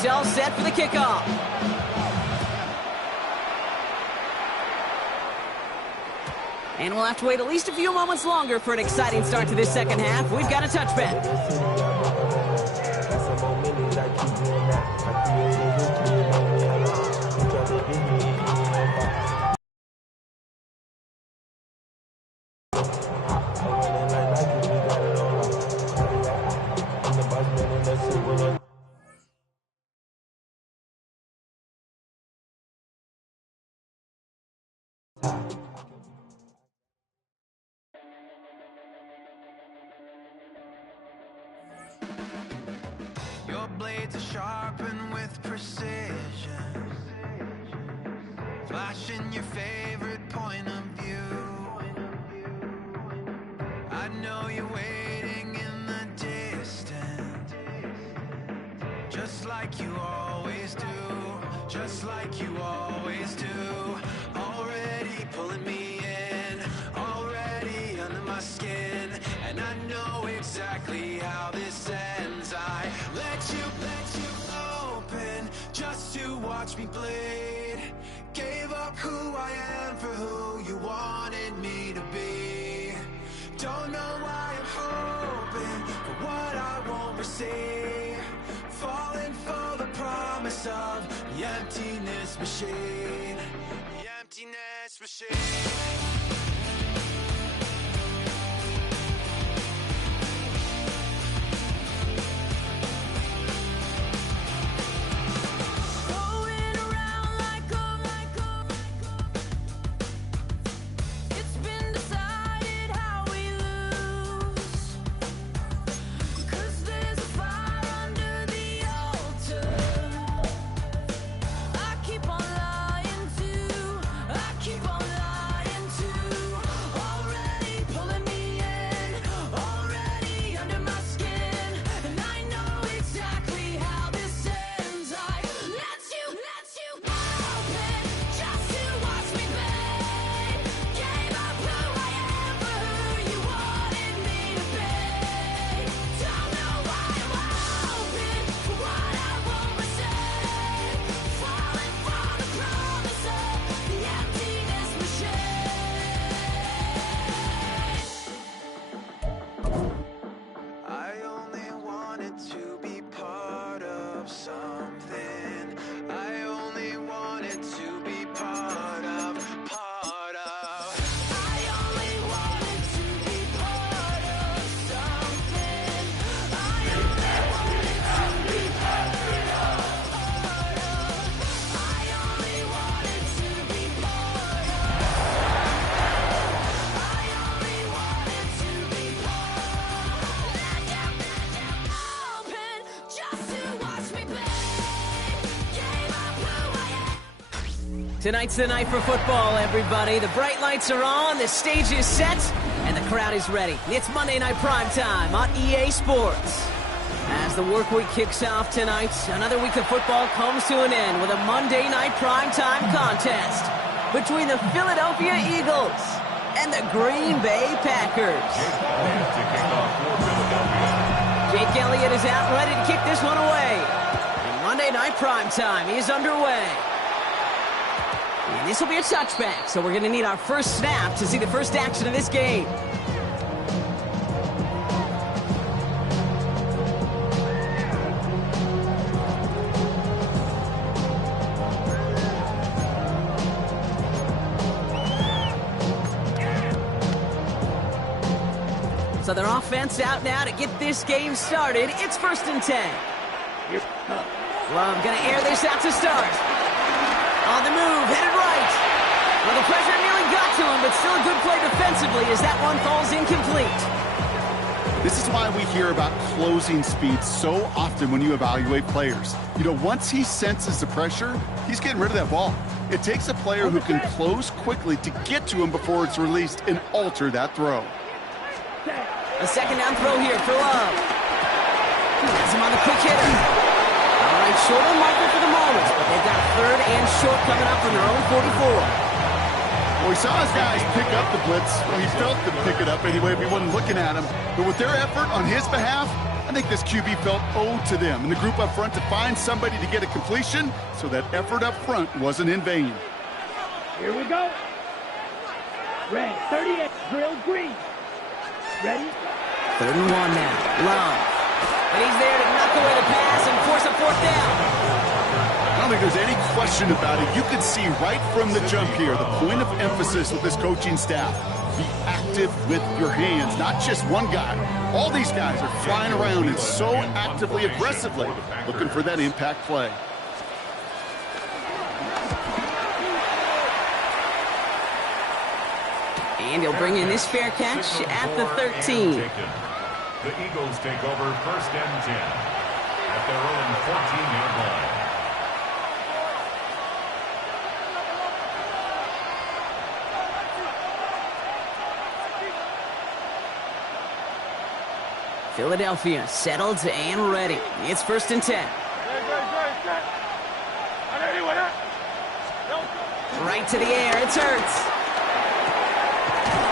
It's all set for the kickoff. And we'll have to wait at least a few moments longer for an exciting start to this second half. We've got a touchback. Your blades are sharpened with precision, flashing your favorite point of view. I know you're waiting in the distance, just like you always do, just like you always do. Already pulling me in, already under my skin, and I know exactly how this ends. I let you open just to watch me bleed. Gave up who I am for who you wanted me to be. Don't know why I'm hoping for what I won't receive. Falling for the promise of the emptiness machine. The emptiness machine. Tonight's the night for football, everybody. The bright lights are on, the stage is set, and the crowd is ready. It's Monday Night Primetime on EA Sports. As the work week kicks off tonight, another week of football comes to an end with a Monday Night Primetime contest between the Philadelphia Eagles and the Green Bay Packers. Jake Elliott is out ready to kick this one away. And Monday Night Primetime is underway. And this will be a touchback, so we're going to need our first snap to see the first action of this game. So their offense out now to get this game started. It's 1st and 10. Love going to air this out to start. On the move, headed right. Well, the pressure nearly got to him, but still a good play defensively as that one falls incomplete. This is why we hear about closing speed so often when you evaluate players. You know, once he senses the pressure, he's getting rid of that ball. It takes a player who can close quickly to get to him before it's released and alter that throw. A second down throw here for Love. Has him on the quick hitter. All right, short on marker for the moment, but they've got a 3rd and short coming up from their own 44. Well, we saw his guys pick up the blitz. Well, he felt them pick it up anyway if he wasn't looking at him. But with their effort on his behalf, I think this QB felt owed to them and the group up front to find somebody to get a completion, so that effort up front wasn't in vain. Here we go. Red, 38, drill green. Ready? 3rd and 1 now. Love. And he's there to knock away the pass and force a 4th down. I don't think there's any question about it. You can see right from the jump here, the point of emphasis with this coaching staff. Be active with your hands, not just one guy. All these guys are flying around and so actively, aggressively looking for that impact play. And he'll bring in this fair catch at the 13. The Eagles take over 1st and 10 at their own 14-yard line. Philadelphia settled and ready. It's 1st and 10. Right to the air. It's Hurts.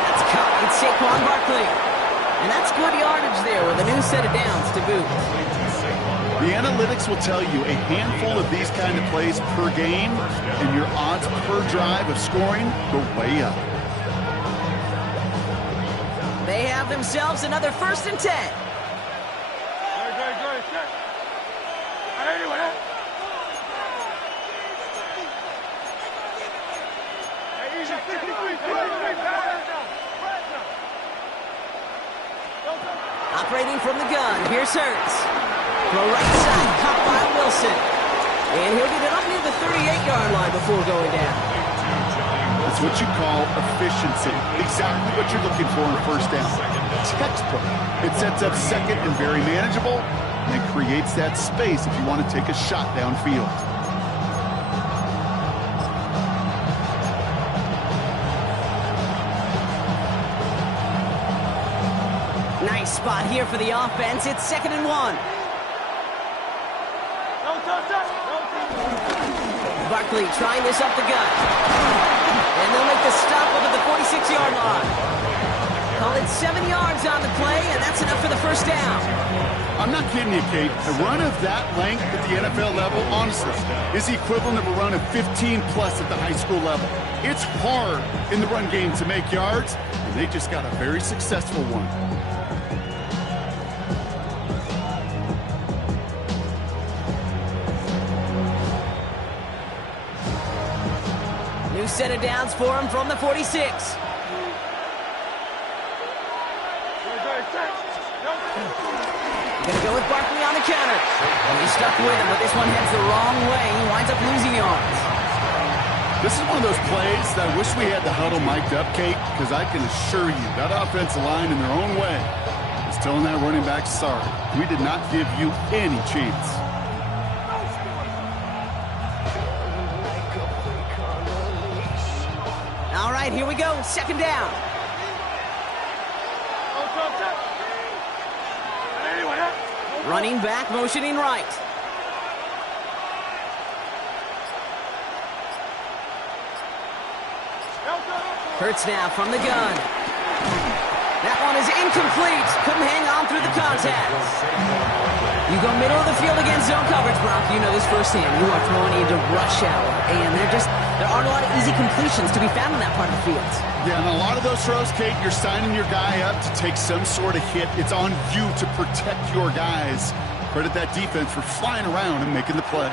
That's caught. It's Saquon Barkley. And that's good yardage there with a new set of downs to boot. The analytics will tell you a handful of these kind of plays per game, and your odds per drive of scoring go way up. They have themselves another 1st and 10. Operating from the gun, here's Hurts. Throw right side, caught by Wilson. And he'll get it up near the 38-yard line before going down. That's what you call efficiency. Exactly what you're looking for in 1st down. Textbook. It sets up 2nd and very manageable, and creates that space if you want to take a shot downfield. Nice spot here for the offense. It's 2nd and 1. Barkley trying this up the gut. And they'll make the stop over the 46-yard line. Call it 7 yards on the play, and that's enough for the 1st down. I'm not kidding you, Kate. A run of that length at the NFL level, honestly, is the equivalent of a run of 15-plus at the high school level. It's hard in the run game to make yards, and they just got a very successful one. New set of downs for him from the 46. Gonna go with Barkley on the counter. And he's stuck with him, but this one heads the wrong way. He winds up losing yards. This is one of those plays that I wish we had the huddle mic'd up, Kate, because I can assure you that offensive line in their own way is telling that running back, sorry, we did not give you any chance. All right, here we go. 2nd down. Running back, motioning right. Hurts now from the gun. That one is incomplete. Couldn't hang on through the contact. You go middle of the field against zone coverage, Brock. You know this firsthand. You are throwing into rush hour, and there aren't a lot of easy completions to be found in that part of the field. Yeah, and a lot of those throws, Kate, you're signing your guy up to take some sort of hit. It's on you to protect your guys. Credit that defense for flying around and making the play.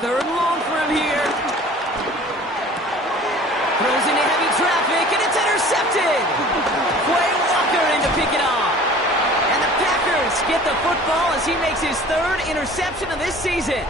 Third and long for him here. Throws into heavy traffic, and it's intercepted. Quay Walker in to pick it off. And the Packers get the football as he makes his 3rd interception of this season.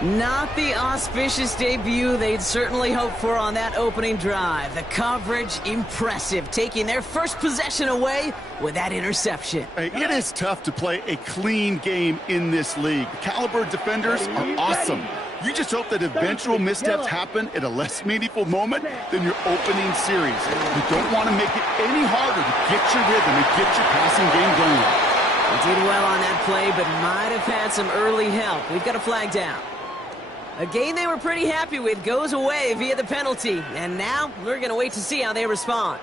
Not the auspicious debut they'd certainly hoped for on that opening drive. The coverage, impressive, taking their first possession away with that interception. Hey, it is tough to play a clean game in this league. The caliber of defenders are awesome. You just hope that eventual missteps happen at a less meaningful moment than your opening series. You don't want to make it any harder to get your rhythm and get your passing game going. Did well on that play, but might have had some early help. We've got a flag down. A game they were pretty happy with goes away via the penalty. And now we're going to wait to see how they respond.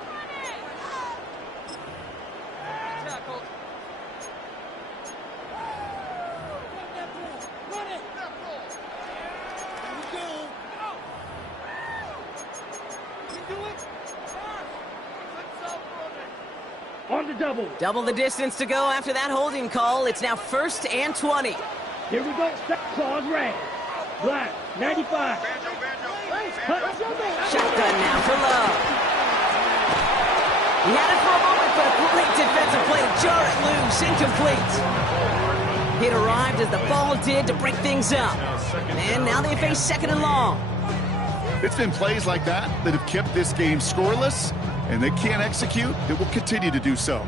On the double. Double the distance to go after that holding call. It's now 1st and 20. Here we go. Claws red. Black. 95. Shotgun now for Love. He had it for a moment, but a great defensive play to jar it loose. Incomplete. It arrived as the ball did to break things up. And now they face 2nd and long. It's been plays like that that have kept this game scoreless, and they can't execute. It will continue to do so.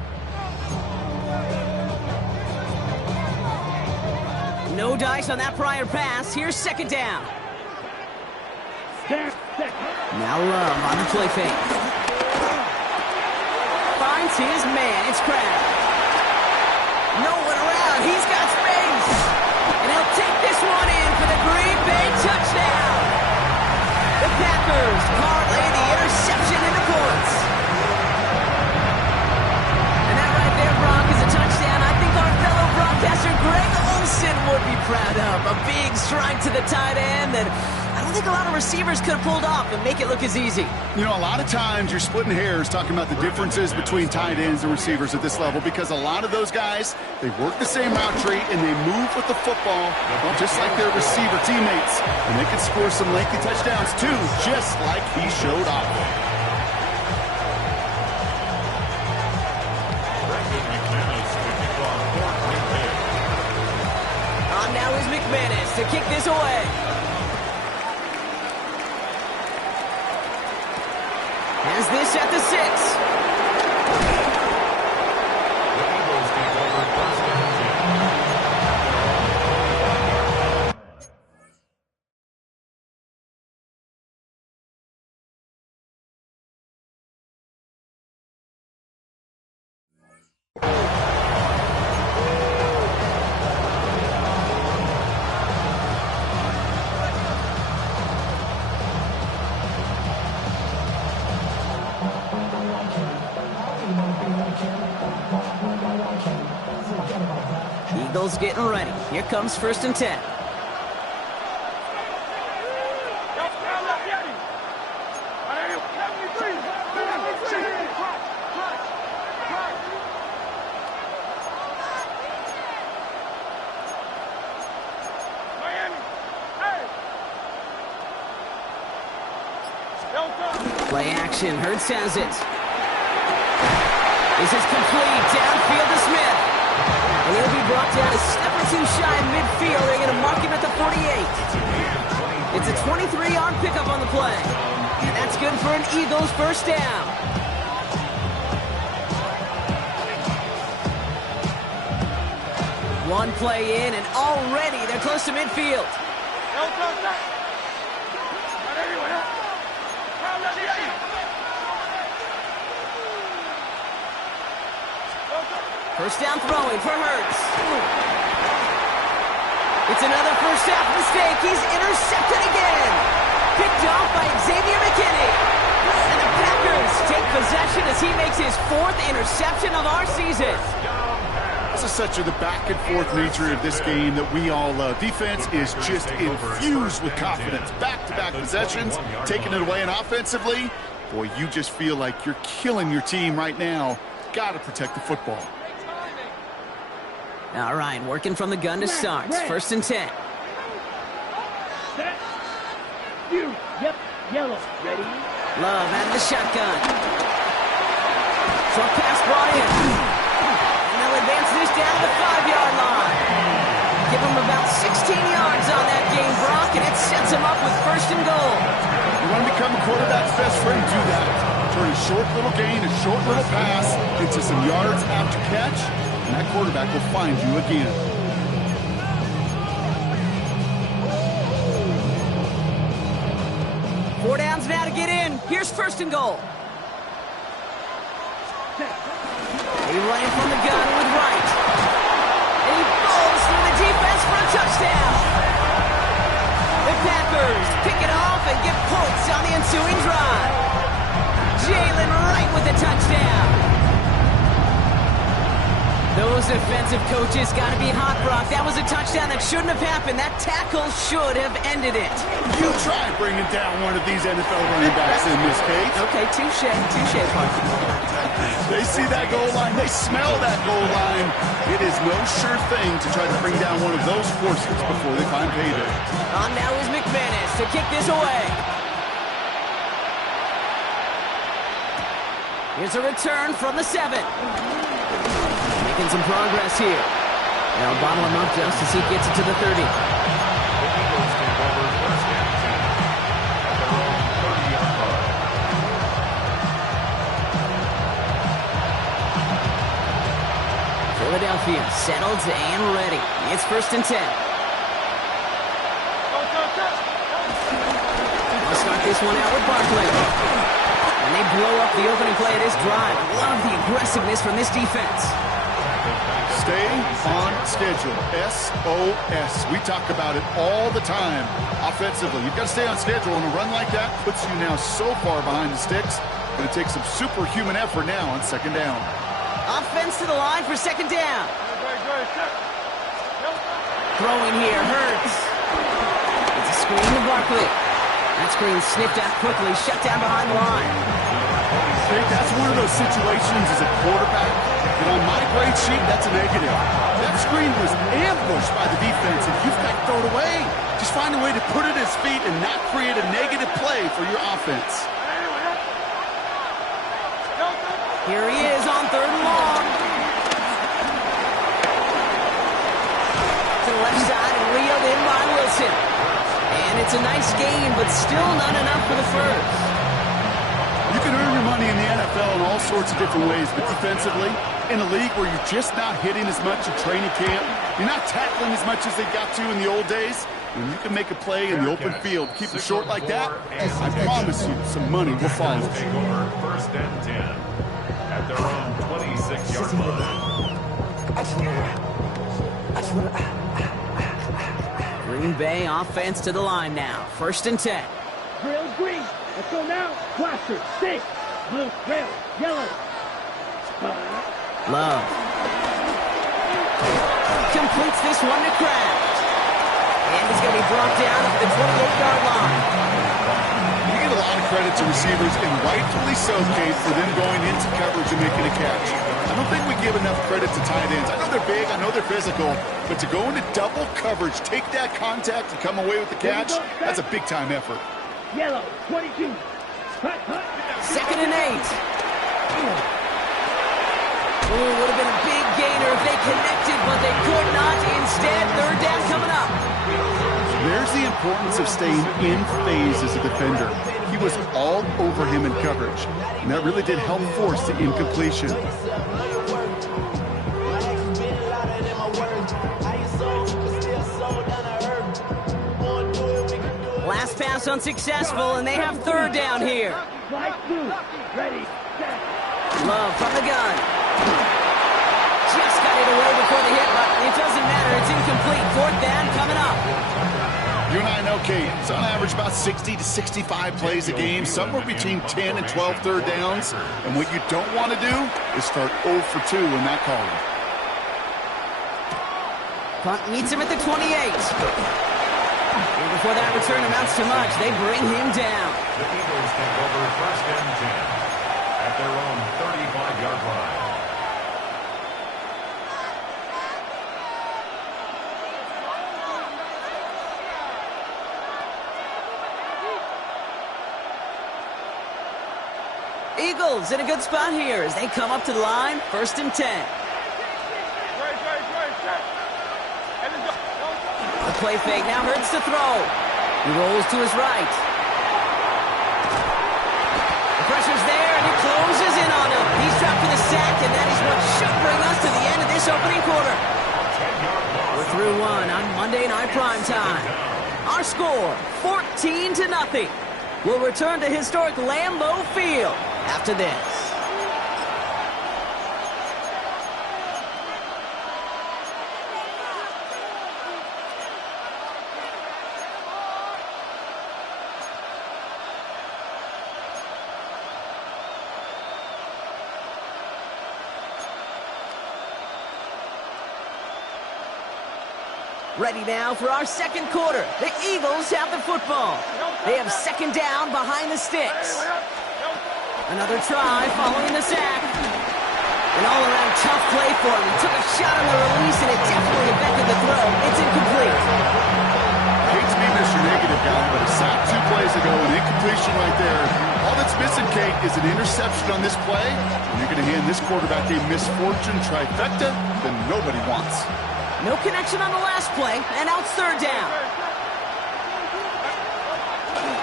No dice on that prior pass. Here's 2nd down. Now Love on the play fake. Finds his man. It's Crab. No one around. He's got space. And he'll take this one in for the Green Bay touchdown. The Packers parlay the interception into points. And that right there, Brock, is a touchdown I think our fellow broadcaster Greg Olsen would be proud of. A big strike to the tight end that I don't think a lot of receivers could have pulled off and make it look as easy. You know, a lot of times you're splitting hairs talking about the differences between tight ends and receivers at this level because a lot of those guys, they work the same route tree and they move with the football just like their receiver teammates. And they can score some lengthy touchdowns too, just like he showed off. On now is McManus to kick this away. Has this at the 6. The Eagles take over 1st and 10. Eagles getting ready. Here comes 1st and 10. Play action. Hurts has it. This is complete. Downfield to Smith. And he'll be brought down a step or two shy of midfield. They're going to mark him at the 48. It's a 23-yard pickup on the play. And that's good for an Eagles 1st down. One play in, and already they're close to midfield. First down throwing for Hurts. It's another first half mistake. He's intercepted again. Picked off by Xavier McKinney. And the Packers take possession as he makes his 4th interception of our season. This is such the back and forth nature of this game that we all love. Defense is just infused with confidence. Back-to-back possessions, taking it away, and offensively, boy, you just feel like you're killing your team right now. Got to protect the football. All right, working from the gun to start. 1st and 10. Set. You. Yep. Yellow. Ready. Love out of the shotgun. Short pass brought in. And they'll advance this down to the 5-yard line. Give him about 16 yards on that game, Brock, and it sets him up with 1st and goal. You want to become a quarterback's best friend, do that. Turn a short little gain, a short little pass into some yards after catch, and that quarterback will find you again. Four downs now to get in. Here's 1st and goal. He running from the gun with Wright. and get points on the ensuing drive. Jalen Wright with the touchdown. Those defensive coaches got to be hot, Brock. That was a touchdown that shouldn't have happened. That tackle should have ended it. You try bringing down one of these NFL running backs in this case. Okay, touche, partner. They see that goal line. They smell that goal line. It is no sure thing to try to bring down one of those forces before they find payday. On now is McManus to kick this away. Here's a return from the 7. Making some progress here. They'll bottle him up just as he gets it to the 30. The Eagles take over first and 10 at their own 30-yard line. Philadelphia settled and ready. It's first and 10. Let's start this one out with Barkley. And they blow up the opening play of this drive. Love the aggressiveness from this defense. Stay on schedule. SOS. We talk about it all the time. Offensively, you've got to stay on schedule, and a run like that puts you now so far behind the sticks. Going to take some superhuman effort now on second down. Offense to the line for second down. Throwing here hurts. It's a screen to Barkley. That screen sniffed out quickly, shut down behind the line. Hey, that's one of those situations as a quarterback that on my grade sheet, that's a negative. That screen was ambushed by the defense, and you've got to throw it away. Just find a way to put it at his feet and not create a negative play for your offense. Here he is on third and long. To the left side and reeled in by Wilson. And it's a nice gain, but still not enough for the first. You can earn your money in the NFL in all sorts of different ways, but defensively, in a league where you're just not hitting as much in training camp, you're not tackling as much as they got to in the old days, when you can make a play in the open field, keep it short like that, I promise you some money will follow. Take over first and 10 at their own 26-yard line. Green Bay offense to the line now. First and 10. Drill green. Let's go now. Blaster, 6. Blue, red, yellow. Love. Completes this one to Kraft. And he's going to be brought down at the 28-yard line. You get a lot of credit to receivers, and rightfully so, Kate, for them going into coverage and making a catch. I don't think we give enough credit to tight ends. I know they're big, I know they're physical, but to go into double coverage, take that contact and come away with the catch, that's a big-time effort. Yellow, 22. Hut, hut. Second and 8. Ooh, would have been a big gainer if they connected, but they could not. Instead, third down coming up. There's the importance of staying in phase as a defender. He was all over him in coverage, and that really did help force the incompletion. Last pass unsuccessful, and they have third down here. Flight blue. Ready, set. Love from the gun. Just got it away before the hit, but it doesn't matter. It's incomplete. Fourth down coming up. You and I know, Kate, it's on average about 60 to 65 plays a game, somewhere between 10 and 12 third downs. And what you don't want to do is start 0 for 2 in that column. Punt meets him at the 28. And before that return amounts to much, they bring him down. The Eagles take over first and 10 at their own 35-yard line. Eagles in a good spot here as they come up to the line, first and 10. The play fake now hurts to throw. He rolls to his right. The pressure's there, and it closes in on him. He's trapped for the sack, and that is what should bring us to the end of this opening quarter. We're through one on Monday Night Primetime. Our score, 14-0. We'll return to historic Lambeau Field after this. Ready now for our second quarter. The Eagles have the football. They have second down behind the sticks. Another try following the sack. An all-around tough play for him. He took a shot on the release, and it definitely affected the throw. It's incomplete. I hate to be Mr. Negative guy, but a sack 2 plays ago, an incompletion right there. All that's missing, Kate, is an interception on this play. And you're going to hand this quarterback a misfortune trifecta that nobody wants. No connection on the last play, and now it's third down.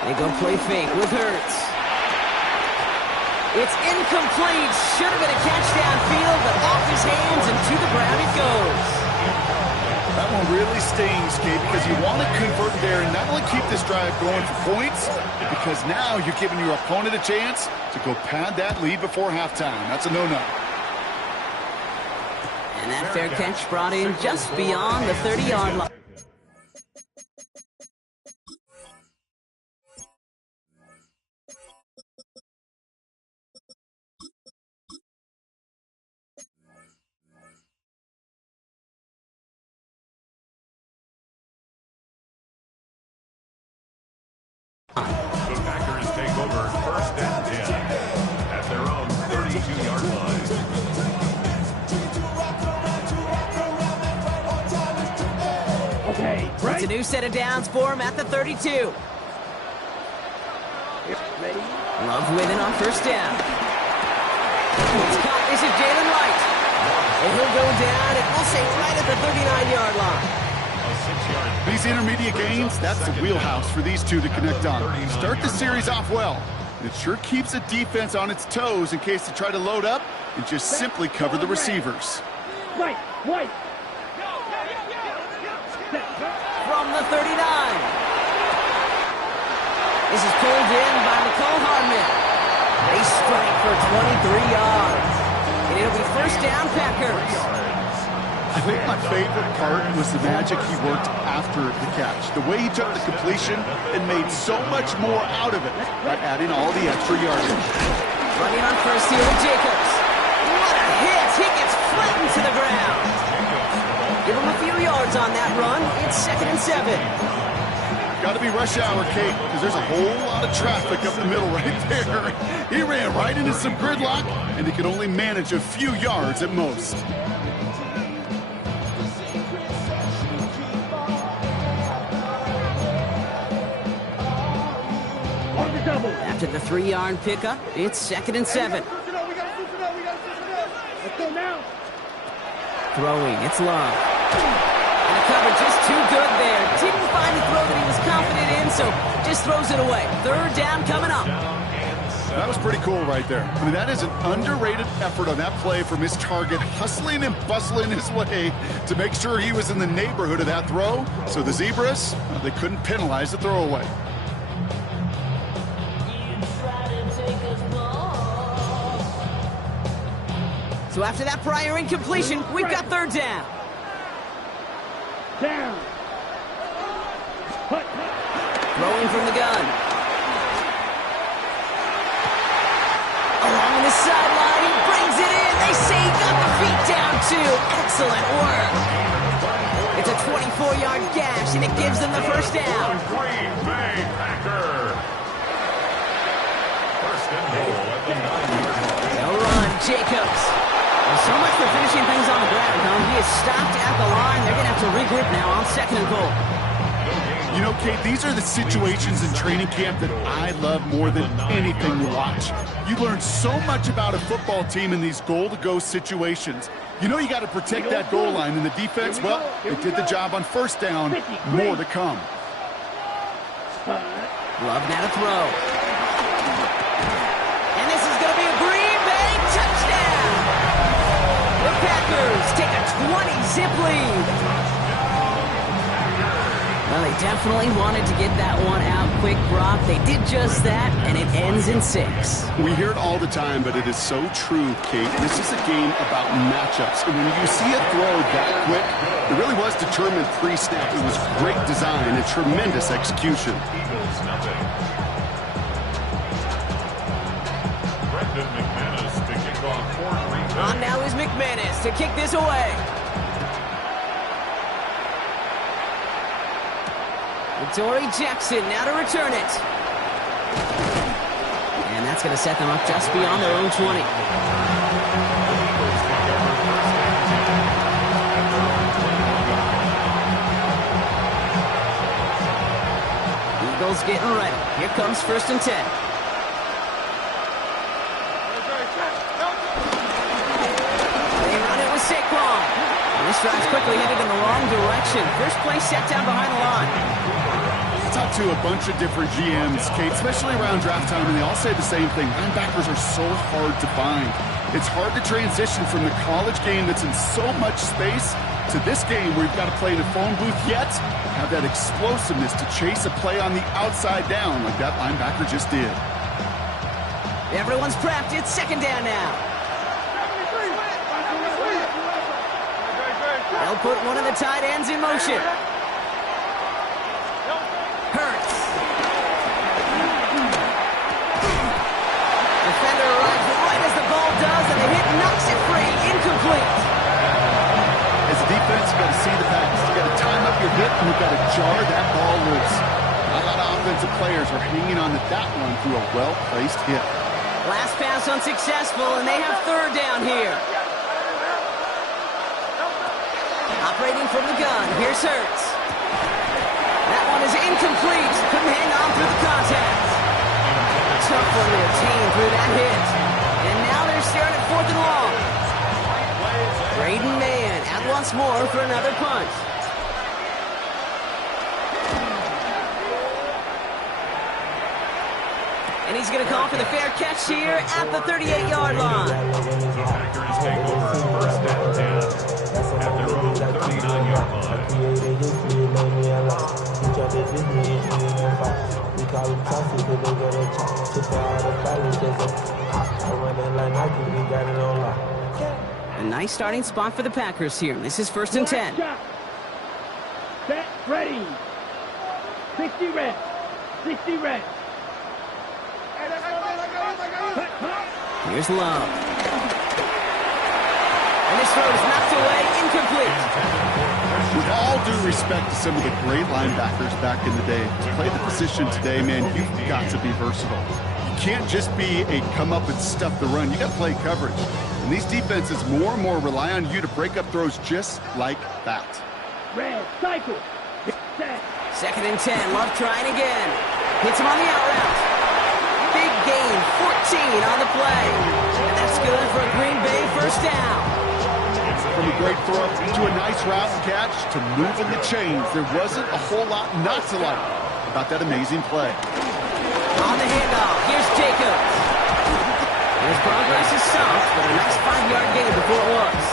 They go play fake with Hurts. It's incomplete. Should have been a catch downfield, but off his hands and to the ground it goes. That one really stings, Kate, because you want to convert there and not only keep this drive going for points, because now you're giving your opponent a chance to go pad that lead before halftime. That's a no-no. And that fair catch brought in just beyond the 30-yard line. The Packers take over first and 10 at their own 32-yard line. Okay, It's right? a new set of downs for him at the 32. Ready? Love winning on first down. It's caught. This is Jalen Wright. And he'll go down, and we'll say right at the 39-yard line. These intermediate gains, that's the wheelhouse for these two to connect on. Start the series off well. It sure keeps the defense on its toes in case they try to load up and just simply cover the receivers. Right, right. From the 39. This is pulled in by Mecole Hardman. They strike for 23 yards. And it'll be first down, Packers. I think my favorite part was the magic he worked after the catch. The way he took the completion and made so much more out of it by adding all the extra yardage. Running on first here with Jacobs. What a hit! He gets flattened to the ground. Give him a few yards on that run. It's 2nd and 7. Got to be rush hour, Kate, because there's a whole lot of traffic up the middle right there. He ran right into some gridlock, and he could only manage a few yards at most. On the double. After the 3-yard pickup, it's 2nd and 7. Let's go now. Throwing, it's Love. And the cover just too good there. Didn't find the throw that he was confident in, so just throws it away. Third down coming up. That was pretty cool right there. I mean, that is an underrated effort on that play from his target, hustling and bustling his way to make sure he was in the neighborhood of that throw. So the Zebras, they couldn't penalize the throwaway. So after that prior incompletion, we've got third down. Down. Hut. Throwing from the gun. Along the sideline, he brings it in. They say he got the feet down too. Excellent work. It's a 24-yard gash, and it gives them the first down. Green Bay Packer. First and goal at the 9-yard line. No run, Jacobs. Well, so much for finishing things on the ground, huh? He is stopped at the line. They're going to have to regroup now on 2nd and goal. You know, Kate, these are the situations in training camp that I love more than anything to watch. You learn so much about a football team in these goal-to-go situations. You know you got to protect that goal line, and the defense, well, they did the job on first down. More to come. Love now to throw. And this is going to be a Green Bay touchdown. The Packers take a 20-zip lead. Well, they definitely wanted to get that one out quick, Brock. They did just that, and it ends in 6. We hear it all the time, but it is so true, Kate. This is a game about matchups. And when you see a throw that quick, it really was determined pre-snap. It was great design and tremendous execution. Eagles nothing. Brendan McManus to kick off for Green Bay. On now is McManus to kick this away. Adoree Jackson now to return it. And that's going to set them up just beyond their own 20. Eagles getting ready. Here comes 1st and 10. They run it with Saquon. And this drive's quickly headed in the wrong direction. First play set down behind the line. Talk to a bunch of different GMs, Kate, especially around draft time, and they all say the same thing. Linebackers are so hard to find. It's hard to transition from the college game that's in so much space to this game where you've got to play in a phone booth, yet have that explosiveness to chase a play on the outside down like that linebacker just did. Everyone's prepped. It's 2nd down now. They'll put one of the tight ends in motion. Hurts. Defender arrives right as the ball does, and the hit knocks it free. Incomplete. As a defense, you got to see the pass. You got to time up your hit, and you've got to jar that ball loose. A lot of offensive players are hanging on to that one through a well-placed hit. Last pass unsuccessful, and they have 3rd down here. Operating from the gun, here's Hurts. That one is incomplete. Couldn't hang on through the contact. Tough one to obtain through that hit. And now they're staring at 4th and long. Braden Mann out once more for another punt. And he's going to call for the fair catch here at the 38-yard line. The Packers take over 1st and 10 at their own 39-yard line. A nice starting spot for the Packers here. This is 1st and 10. Set, ready. 60 reps. 60 reps. Here's Love. And this throw is knocked away, incomplete. With all due respect to some of the great linebackers back in the day, to play the position today, man, you've got to be versatile. You can't just be a come up and stuff the run. You got to play coverage. And these defenses more and more rely on you to break up throws just like that. Red, cycle. Set. 2nd and 10. Love trying again. Hits him on the out route. Big gain, 14 on the play. And that's good for a Green Bay 1st down. From a great throw to a nice route and catch to moving the chains, there wasn't a whole lot not to like about that amazing play. On the handoff, here's Jacobs. His progress is soft, but a nice 5-yard gain before it was.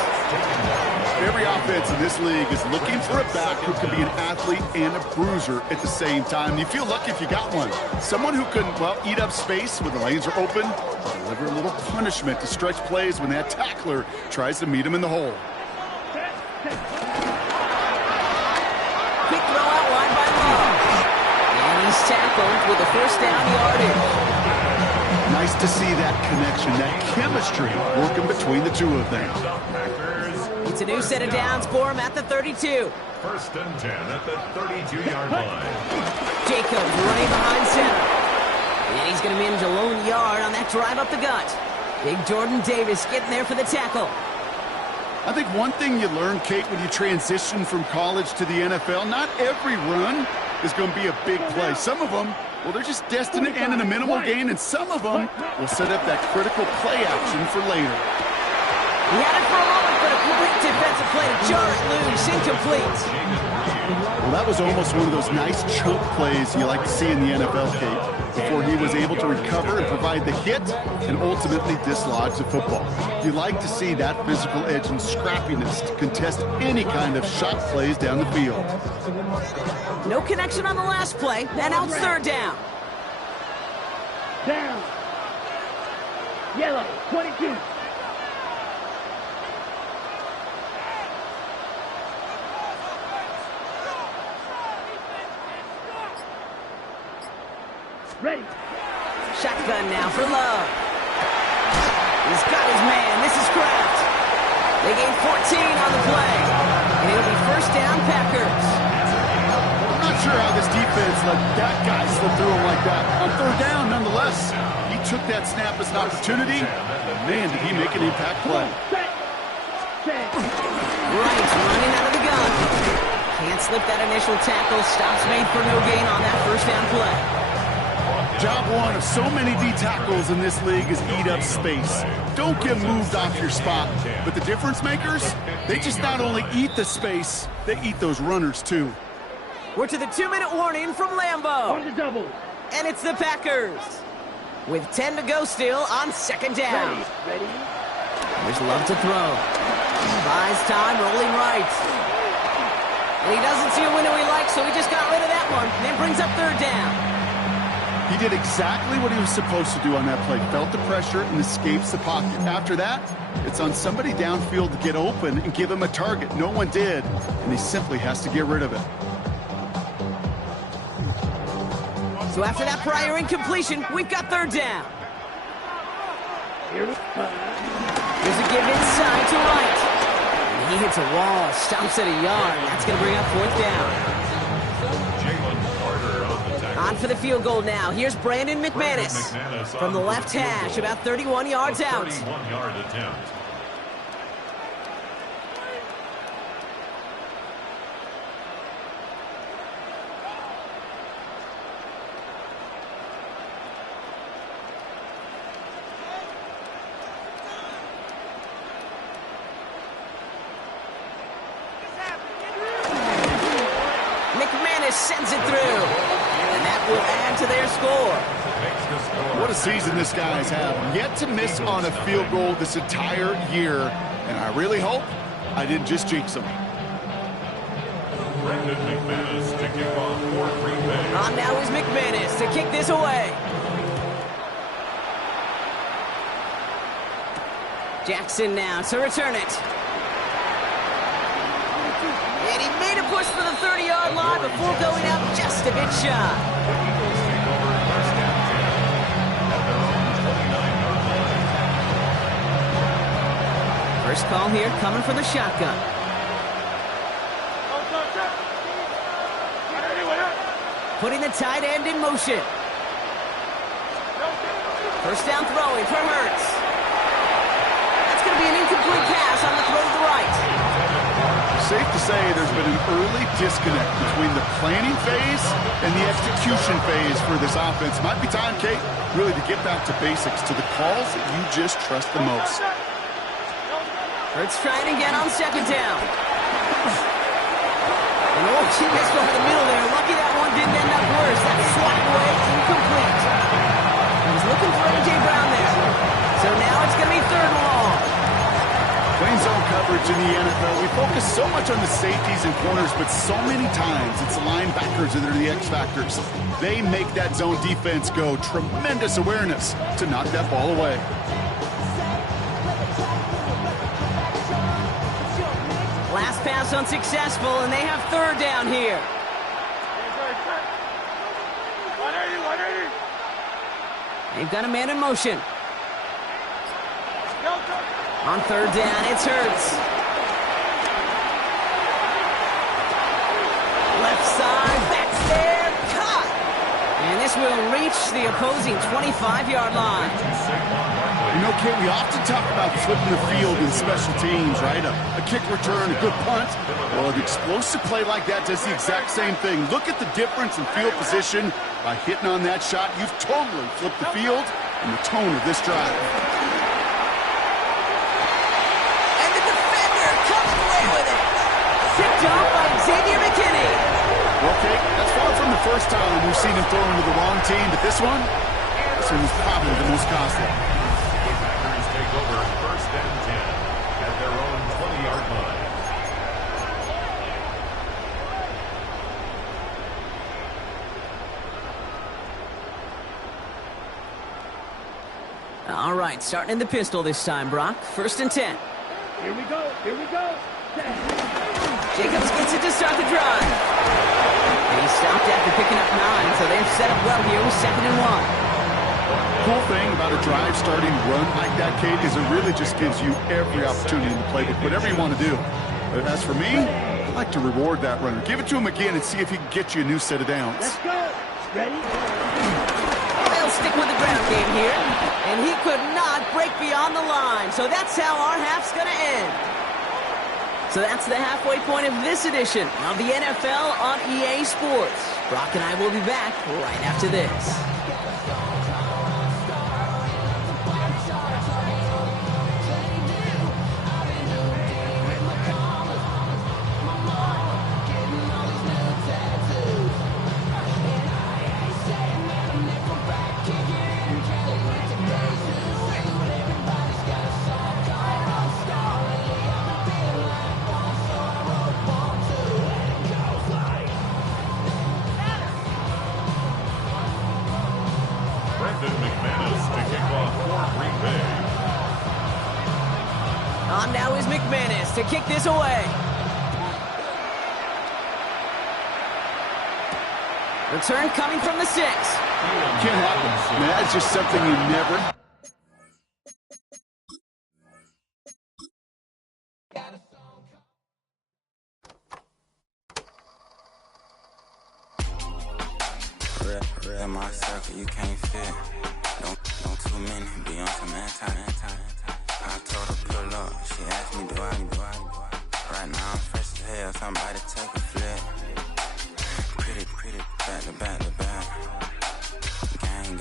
Every offense in this league is looking for a back who can be an athlete and a bruiser at the same time. You feel lucky if you got one. Someone who can, well, eat up space when the lanes are open, deliver a little punishment to stretch plays when that tackler tries to meet him in the hole. Quick throw out wide by Love. And he's tackled with a 1st down yardage. Nice to see that connection, that chemistry working between the two of them. It's a new set of downs for him at the 32. 1st and 10 at the 32-yard line. Jacobs running behind center. And he's going to manage a lone yard on that drive up the gut. Big Jordan Davis getting there for the tackle. I think one thing you learn, Kate, when you transition from college to the NFL, not every run is going to be a big play. Some of them, well, they're just destined to end in a minimal gain, and some of them will set up that critical play action for later. He had it for a moment, but a quick defensive play to jar it loose, incomplete. Well, that was almost one of those nice chunk plays you like to see in the NFL, Kate, before he was able to recover and provide the hit and ultimately dislodge the football. You like to see that physical edge and scrappiness to contest any kind of shot plays down the field. No connection on the last play, and now it's 3rd down. Down. Yellow, 22. Ready. Shotgun now for Love. He's got his man. This is Kraft. They gain 14 on the play. And it'll be 1st down Packers. I'm not sure how this defense let that guy slip through him like that. On third down, nonetheless, he took that snap as an opportunity. Man, did he make an impact play. Right, running out of the gun. Can't slip that initial tackle. Stops made for no gain on that first down play. Job one of so many D tackles in this league is eat up space. Don't get moved off your spot. But the difference makers, they just not only eat the space, they eat those runners too. We're to the 2-minute warning from Lambeau. On the double. And it's the Packers. With 10 to go still on second down. Ready? There's Love to throw. Buys time, rolling right. And he doesn't see a window he likes, so he just got rid of that one. And then brings up third down. He did exactly what he was supposed to do on that play. Felt the pressure and escapes the pocket. After that, it's on somebody downfield to get open and give him a target. No one did, and he simply has to get rid of it. So after that prior incompletion, we've got third down. Here we go. Here's a give inside to right. And he hits a wall, stomps at a yard. That's going to bring up fourth down. On for the field goal now. Here's Brandon McManus from the left hash, about 31 yards out. 31-yard attempt. McManus sends it through. And that will add to their score. What a season this guy's had. Yet to miss on a field goal this entire year. And I really hope I didn't just jinx him. Brandon McManus to kick off for Green Bay. On now is McManus to kick this away. Jackson now to return it. And he made a push for the 30-yard line before going out just a bit shy. First call here coming from the shotgun. Putting the tight end in motion. First down throwing for Hurts. That's going to be an incomplete pass on the throw to the right. Safe to say there's been an early disconnect between the planning phase and the execution phase for this offense. Might be time, Kate, really to get back to basics, to the calls that you just trust the most. Hurts trying again on second down. And oh, she missed over the middle there. Lucky that one didn't end up worse. That swat away, incomplete. He was looking for A.J. Brown there. So now it's going to be third and long. Playing zone coverage in the NFL, we focus so much on the safeties and corners, but so many times it's the linebackers that are the X factors. They make that zone defense go. Tremendous awareness to knock that ball away. Last pass unsuccessful, and they have third down here. They've got a man in motion. On third down, it's Hurts. Left side, back there, caught. And this will reach the opposing 25-yard line. You know, Kate, we often talk about flipping the field in special teams, right? A kick return, a good punt. Well, an explosive play like that does the exact same thing. Look at the difference in field position. By hitting on that shot, you've totally flipped the field and the tone of this drive. And the defender comes away with it. Picked off by Xavier McKinney. Well, Kate, that's far from the first time we've seen him throw into the wrong team, but this one was probably the most costly. Take over first and 10 at their own 20-yard line. All right, starting in the pistol this time, Brock. First and 10. Here we go. Here we go. Jacobs gets it to start the drive. And he stopped after picking up 9, so they've set up well here with 2nd and 1. Cool thing about a drive starting run like that, Kate, is it really just gives you every opportunity to play with whatever you want to do. But as for me, I like to reward that runner. Give it to him again and see if he can get you a new set of downs. Let's go. Ready? They'll stick with the ground game here. And he could not break beyond the line. So that's how our half's going to end. So that's the halfway point of this edition of the NFL on EA Sports. Brock and I will be back right after this. On now is McManus to kick this away. Return coming from the 6. Can't happen. Man, that's just something you never... Real my circle, you can't fit. Don't too many be on some anti. I told her pull up, she asked me do I. Right now I'm fresh as hell, somebody take a flip.